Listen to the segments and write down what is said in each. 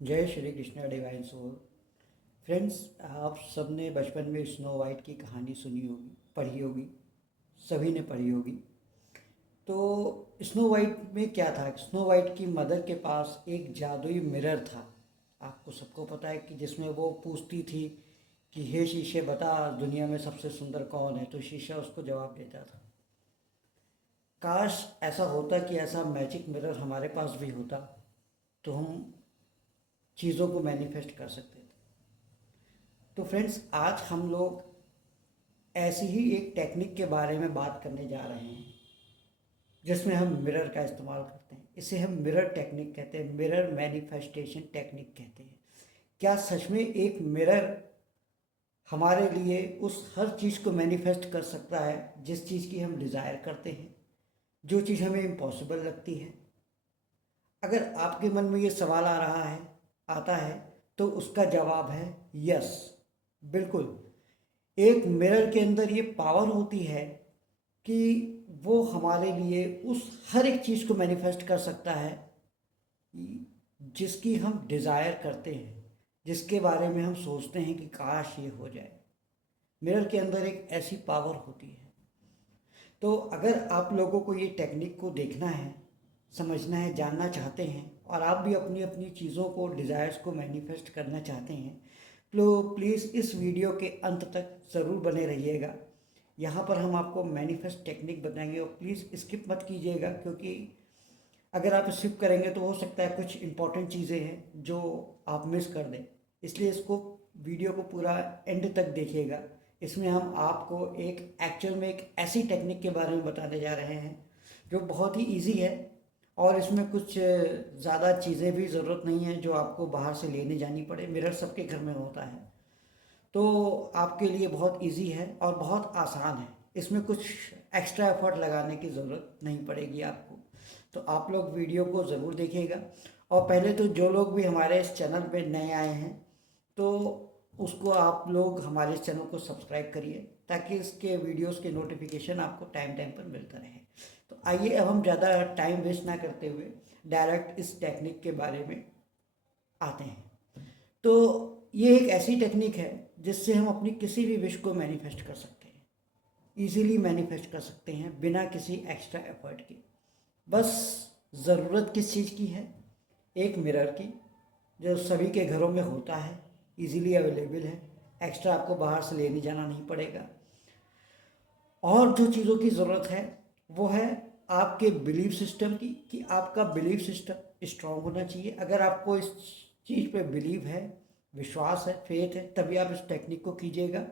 जय Shri Krishna divine soul. Friends, आप सब ने बचपन में स्नो वाइट की कहानी सुनी होगी, पढ़ी होगी, सभी ने पढ़ी होगी। तो स्नो वाइट में क्या था? स्नो वाइट की मदर के पास एक जादुई मिरर था। आपको सबको पता है कि जिसमें वो पूछती थी कि हे शीशे बता दुनिया में सबसे सुंदर कौन है, तो शीशा उसको जवाब देता था। काश ऐसा होता कि ऐसा मैजिक मिरर हमारे पास भी होता, तो हम चीज़ों को मैनिफेस्ट कर सकते थे। तो फ्रेंड्स, आज हम लोग ऐसी ही एक टेक्निक के बारे में बात करने जा रहे हैं जिसमें हम मिरर का इस्तेमाल करते हैं। इसे हम मिरर टेक्निक कहते हैं, मिरर मैनिफेस्टेशन टेक्निक कहते हैं। क्या सच में एक मिरर हमारे लिए उस हर चीज़ को मैनिफेस्ट कर सकता है जिस चीज़ की हम डिज़ायर करते हैं, जो चीज़ हमें इम्पॉसिबल लगती है? अगर आपके मन में ये सवाल आ रहा है, आता है, तो उसका जवाब है यस, बिल्कुल। एक मिरर के अंदर ये पावर होती है कि वो हमारे लिए उस हर एक चीज़ को मैनिफेस्ट कर सकता है जिसकी हम डिज़ायर करते हैं, जिसके बारे में हम सोचते हैं कि काश ये हो जाए। मिरर के अंदर एक ऐसी पावर होती है। तो अगर आप लोगों को ये टेक्निक को देखना है, समझना है, जानना चाहते हैं और आप भी अपनी अपनी चीज़ों को, डिज़ायर्स को मैनिफेस्ट करना चाहते हैं, तो प्लीज़ इस वीडियो के अंत तक ज़रूर बने रहिएगा। यहाँ पर हम आपको मैनिफेस्ट टेक्निक बताएंगे और प्लीज़ स्किप मत कीजिएगा, क्योंकि अगर आप स्किप करेंगे तो हो सकता है कुछ इंपॉर्टेंट चीज़ें हैं जो आप मिस कर दें। इसलिए इसको, वीडियो को पूरा एंड तक देखिएगा। इसमें हम आपको एक एक्चुअल में एक ऐसी टेक्निक के बारे में बताने जा रहे हैं जो बहुत ही इजी है और इसमें कुछ ज़्यादा चीज़ें भी ज़रूरत नहीं है जो आपको बाहर से लेने जानी पड़े। मिरर सबके घर में होता है, तो आपके लिए बहुत इजी है और बहुत आसान है। इसमें कुछ एक्स्ट्रा एफर्ट लगाने की ज़रूरत नहीं पड़ेगी आपको। तो आप लोग वीडियो को ज़रूर देखिएगा। और पहले तो जो लोग भी हमारे इस चैनल पे नए आए हैं, तो उसको आप लोग हमारे इस चैनल को सब्सक्राइब करिए ताकि इसके वीडियोस के नोटिफिकेशन आपको टाइम टाइम पर मिलता रहे। तो आइए, अब हम ज़्यादा टाइम वेस्ट ना करते हुए डायरेक्ट इस टेक्निक के बारे में आते हैं। तो ये एक ऐसी टेक्निक है जिससे हम अपनी किसी भी विश को मैनिफेस्ट कर सकते हैं, इजीली मैनिफेस्ट कर सकते हैं बिना किसी एक्स्ट्रा एफर्ट के। बस ज़रूरत किस चीज़ की है? एक मिरर की, जो सभी के घरों में होता है, इजीली अवेलेबल है, एक्स्ट्रा आपको बाहर से लेने जाना नहीं पड़ेगा। और जो चीज़ों की ज़रूरत है वो है आपके बिलीफ सिस्टम की, कि आपका बिलीफ सिस्टम स्ट्रांग होना चाहिए। अगर आपको इस चीज़ पे बिलीव है, विश्वास है, फेथ है, तभी आप इस टेक्निक को कीजिएगा।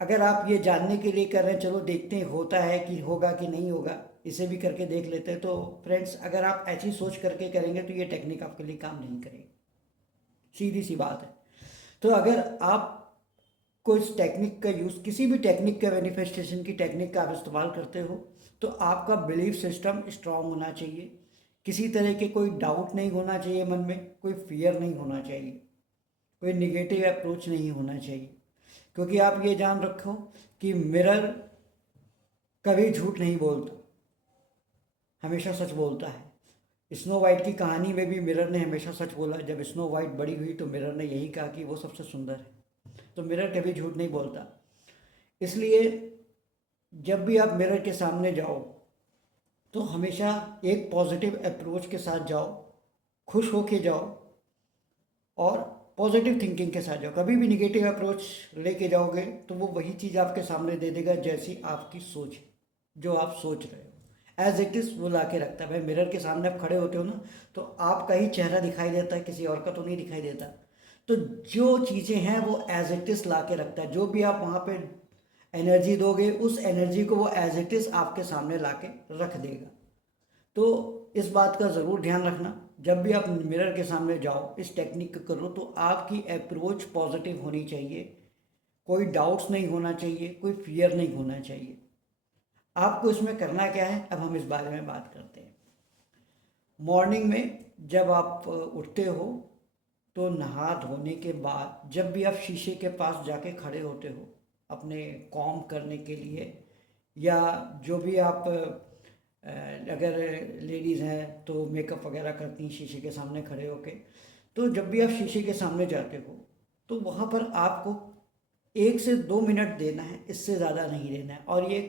अगर आप ये जानने के लिए कर रहे हैं चलो देखते हैं होता है कि होगा कि नहीं होगा, इसे भी करके देख लेते हैं, तो फ्रेंड्स, अगर आप ऐसी सोच करके करेंगे तो ये टेक्निक आपके लिए काम नहीं करेगी। सीधी सी बात है। तो अगर आप को इस टेक्निक का यूज़, किसी भी टेक्निक का, मैनिफेस्टेशन की टेक्निक का आप इस्तेमाल करते हो, तो आपका बिलीफ सिस्टम स्ट्रांग होना चाहिए। किसी तरह के कोई डाउट नहीं होना चाहिए मन में, कोई फियर नहीं होना चाहिए, कोई निगेटिव अप्रोच नहीं होना चाहिए। क्योंकि आप ये जान रखो कि मिरर कभी झूठ नहीं बोलता, हमेशा सच बोलता है। स्नो वाइट की कहानी में भी मिरर ने हमेशा सच बोला। जब स्नो वाइट बड़ी हुई तो मिरर ने यही कहा कि वो सबसे सुंदर है। तो मिरर कभी झूठ नहीं बोलता। इसलिए जब भी आप मिरर के सामने जाओ तो हमेशा एक पॉजिटिव अप्रोच के साथ जाओ, खुश होके जाओ और पॉजिटिव थिंकिंग के साथ जाओ। कभी भी निगेटिव अप्रोच लेके जाओगे तो वो वही चीज़ आपके सामने दे देगा जैसी आपकी सोच है, जो आप सोच रहे हो एज इट इज़ वो ला के रखता है। भाई, मिरर के सामने आप खड़े होते हो ना, तो आपका ही चेहरा दिखाई देता है, किसी और का तो नहीं दिखाई देता। तो जो चीज़ें हैं वो एज इट इज़ ला के रखता है। जो भी आप वहाँ पे एनर्जी दोगे, उस एनर्जी को वो एज इट इज़ आपके सामने ला के रख देगा। तो इस बात का ज़रूर ध्यान रखना, जब भी आप मिरर के सामने जाओ, इस टेक्निक को करो तो आपकी अप्रोच पॉजिटिव होनी चाहिए, कोई डाउट्स नहीं होना चाहिए, कोई फियर नहीं होना चाहिए। आपको इसमें करना क्या है, अब हम इस बारे में बात करते हैं। मॉर्निंग में जब आप उठते हो तो नहा धोने के बाद जब भी आप शीशे के पास जाके खड़े होते हो अपने कॉम करने के लिए, या जो भी आप अगर लेडीज़ हैं तो मेकअप वगैरह करती हैं शीशे के सामने खड़े होके, तो जब भी आप शीशे के सामने जाते हो तो वहाँ पर आपको 1 से 2 मिनट देना है, इससे ज़्यादा नहीं देना है। और ये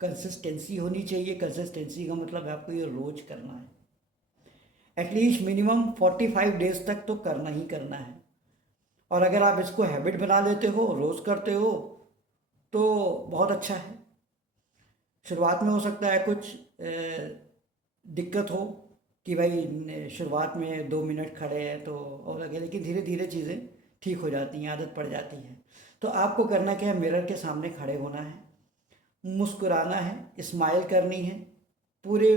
कंसिस्टेंसी होनी चाहिए। कंसिस्टेंसी का मतलब है आपको ये रोज़ करना है, एटलीस्ट मिनिमम 45 डेज तक तो करना ही करना है। और अगर आप इसको हैबिट बना लेते हो, रोज़ करते हो, तो बहुत अच्छा है। शुरुआत में हो सकता है कुछ दिक्कत हो कि भाई शुरुआत में 2 मिनट खड़े हैं तो और लगे, लेकिन धीरे धीरे चीज़ें ठीक हो जाती हैं, आदत पड़ जाती है। तो आपको करना क्या है, मिरर के सामने खड़े होना है, मुस्कुराना है, स्माइल करनी है, पूरे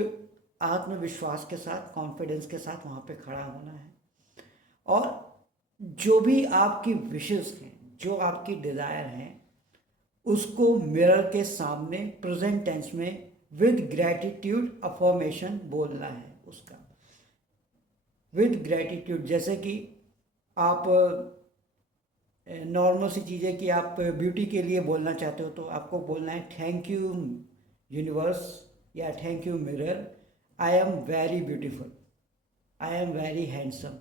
आत्मविश्वास के साथ, कॉन्फिडेंस के साथ वहाँ पे खड़ा होना है। और जो भी आपकी विशेस हैं, जो आपकी डिज़ायर हैं, उसको मिरर के सामने प्रेजेंट टेंस में विद ग्रैटिट्यूड अफर्मेशन बोलना है उसका, विद ग्रैटिट्यूड। जैसे कि आप नॉर्मल सी चीज़ें कि आप ब्यूटी के लिए बोलना चाहते हो तो आपको बोलना है थैंक यू यूनिवर्स या thank you mirror, I am very beautiful, I am very handsome,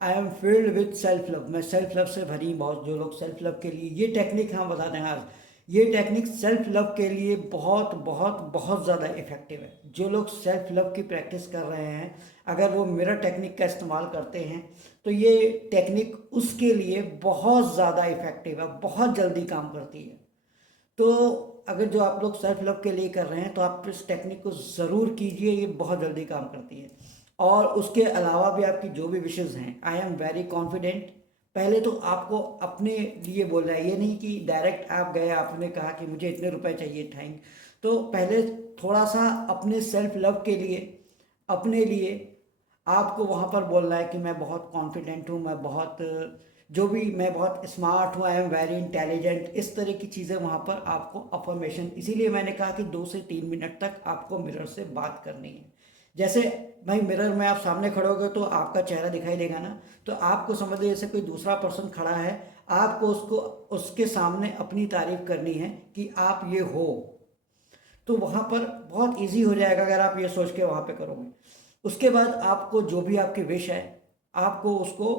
I am field with self love. मैं सेल्फ लव से भरी बहुत। जो लोग सेल्फ लव के लिए ये टेक्निक हम बताते हैं आज, ये टेक्निक सेल्फ लव के लिए बहुत बहुत बहुत ज़्यादा इफेक्टिव है। जो लोग सेल्फ लव की प्रैक्टिस कर रहे हैं, अगर वो मिरर टेक्निक का इस्तेमाल करते हैं तो ये टेक्निक उसके लिए बहुत ज़्यादा इफेक्टिव है, बहुत जल्दी काम करती है। तो अगर जो आप लोग सेल्फ लव के लिए कर रहे हैं तो आप इस टेक्निक को ज़रूर कीजिए, ये बहुत जल्दी काम करती है। और उसके अलावा भी आपकी जो भी विशेज़ हैं, आई एम वेरी कॉन्फिडेंट, पहले तो आपको अपने लिए बोल रहा है, ये नहीं कि डायरेक्ट आप गए, आपने कहा कि मुझे इतने रुपए चाहिए थैंक। तो पहले थोड़ा सा अपने सेल्फ लव के लिए, अपने लिए आपको वहाँ पर बोलना है कि मैं बहुत कॉन्फिडेंट हूँ, मैं बहुत जो भी, मैं बहुत स्मार्ट हूँ, आई एम वेरी इंटेलिजेंट, इस तरह की चीज़ें वहाँ पर आपको अफर्मेशन। इसीलिए मैंने कहा कि 2 से 3 मिनट तक आपको मिरर से बात करनी है। जैसे भाई मिरर में आप सामने खड़े होगे तो आपका चेहरा दिखाई देगा ना, तो आपको समझ लीजिए जैसे कोई दूसरा पर्सन खड़ा है, आपको उसको उसके सामने अपनी तारीफ करनी है कि आप ये हो। तो वहाँ पर बहुत इजी हो जाएगा अगर आप ये सोच के वहाँ पे करोगे। उसके बाद आपको जो भी आपकी विश है, आपको उसको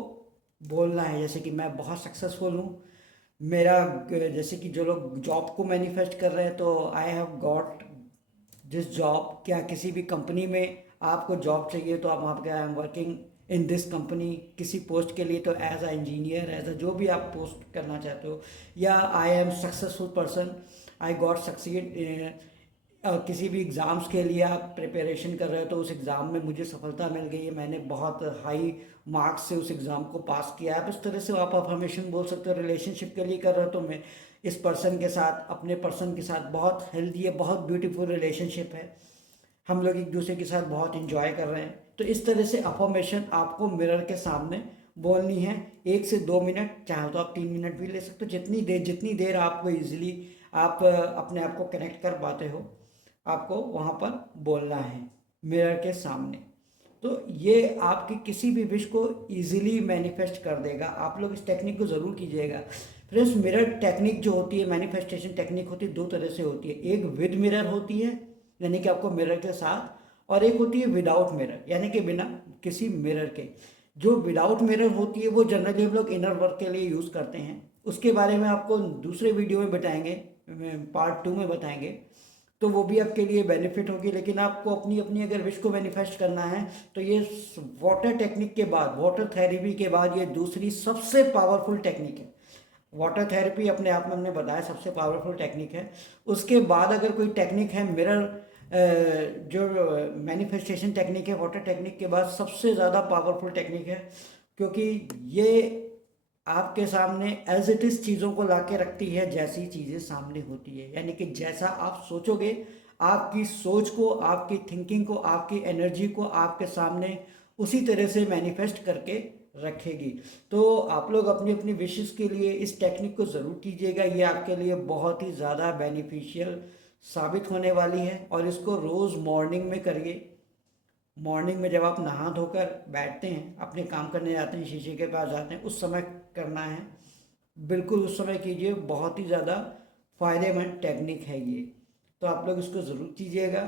बोलना है। जैसे कि मैं बहुत सक्सेसफुल हूँ, मेरा जैसे कि जो लोग जॉब को मैनिफेस्ट कर रहे हैं तो I have got this job. क्या किसी भी कंपनी में आपको जॉब चाहिए तो आप वहाँ पर I am working in this company, किसी पोस्ट के लिए तो as a engineer, as a जो भी आप पोस्ट करना चाहते हो, या I am successful person, I got succeed. किसी भी एग्ज़ाम्स के लिए आप प्रिपरेशन कर रहे हो तो उस एग्ज़ाम में मुझे सफलता मिल गई है, मैंने बहुत हाई मार्क्स से उस एग्ज़ाम को पास किया है। आप इस तरह से आप अफर्मेशन बोल सकते हो। रिलेशनशिप के लिए कर रहे हो तो मैं इस पर्सन के साथ, अपने पर्सन के साथ बहुत हेल्दी है, बहुत ब्यूटीफुल रिलेशनशिप है, हम लोग एक दूसरे के साथ बहुत इंजॉय कर रहे हैं। तो इस तरह से अफर्मेशन आपको मिरर के सामने बोलनी है 1 से 2 मिनट, चाहे तो आप 3 मिनट भी ले सकते हो। जितनी देर आपको इजीली आप अपने आप को कनेक्ट कर पाते हो, आपको वहाँ पर बोलना है मिरर के सामने। तो ये आपकी किसी भी विश को इजीली मैनिफेस्ट कर देगा। आप लोग इस टेक्निक को ज़रूर कीजिएगा। फ्रेंड्स, मिरर टेक्निक जो होती है, मैनिफेस्टेशन टेक्निक होती है, 2 तरह से होती है। एक विद मिरर होती है, यानी कि आपको मिरर के साथ, और एक होती है विदाउट मिरर, यानी कि बिना किसी मिरर के। जो विदाउट मिरर होती है वो जनरली हम लोग इनर वर्क के लिए यूज़ करते हैं। उसके बारे में आपको दूसरे वीडियो में बताएंगे, पार्ट 2 में बताएंगे, तो वो भी आपके लिए बेनिफिट होगी। लेकिन आपको अपनी अपनी अगर विश को मैनिफेस्ट करना है तो ये वाटर टेक्निक के बाद, वाटर थेरेपी के बाद, ये दूसरी सबसे पावरफुल टेक्निक है। वाटर थेरेपी अपने आप में हमने बताया सबसे पावरफुल टेक्निक है। उसके बाद अगर कोई टेक्निक है मिरर, जो मैनिफेस्टेशन टेक्निक है, वाटर टेक्निक के बाद सबसे ज़्यादा पावरफुल टेक्निक है, क्योंकि ये आपके सामने एज इट इज़ चीज़ों को ला के रखती है जैसी चीज़ें सामने होती है। यानी कि जैसा आप सोचोगे, आपकी सोच को, आपकी थिंकिंग को, आपकी एनर्जी को आपके सामने उसी तरह से मैनिफेस्ट करके रखेगी। तो आप लोग अपनी अपनी विशेस के लिए इस टेक्निक को ज़रूर कीजिएगा। ये आपके लिए बहुत ही ज़्यादा बेनिफिशियल साबित होने वाली है। और इसको रोज़ मॉर्निंग में करिए। मॉर्निंग में जब आप नहा धोकर बैठते हैं, अपने काम करने जाते हैं, शीशे के पास जाते हैं, उस समय करना है। बिल्कुल उस समय कीजिए, बहुत ही ज़्यादा फ़ायदेमंद टेक्निक है ये। तो आप लोग इसको ज़रूर कीजिएगा।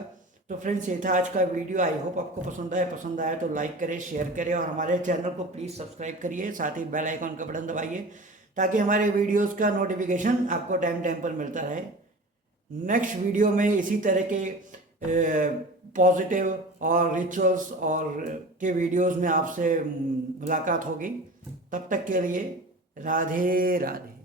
तो फ्रेंड्स ये था आज का वीडियो। आई होप आपको पसंद आया तो लाइक करें, शेयर करें और हमारे चैनल को प्लीज़ सब्सक्राइब करिए। साथ ही बेल आइकॉन का बटन दबाइए ताकि हमारे वीडियोस का नोटिफिकेशन आपको टाइम टाइम पर मिलता रहे। नेक्स्ट वीडियो में इसी तरह के पॉजिटिव और रिचुअल्स और के वीडियोस में आपसे मुलाकात होगी। तब तक के लिए राधे राधे।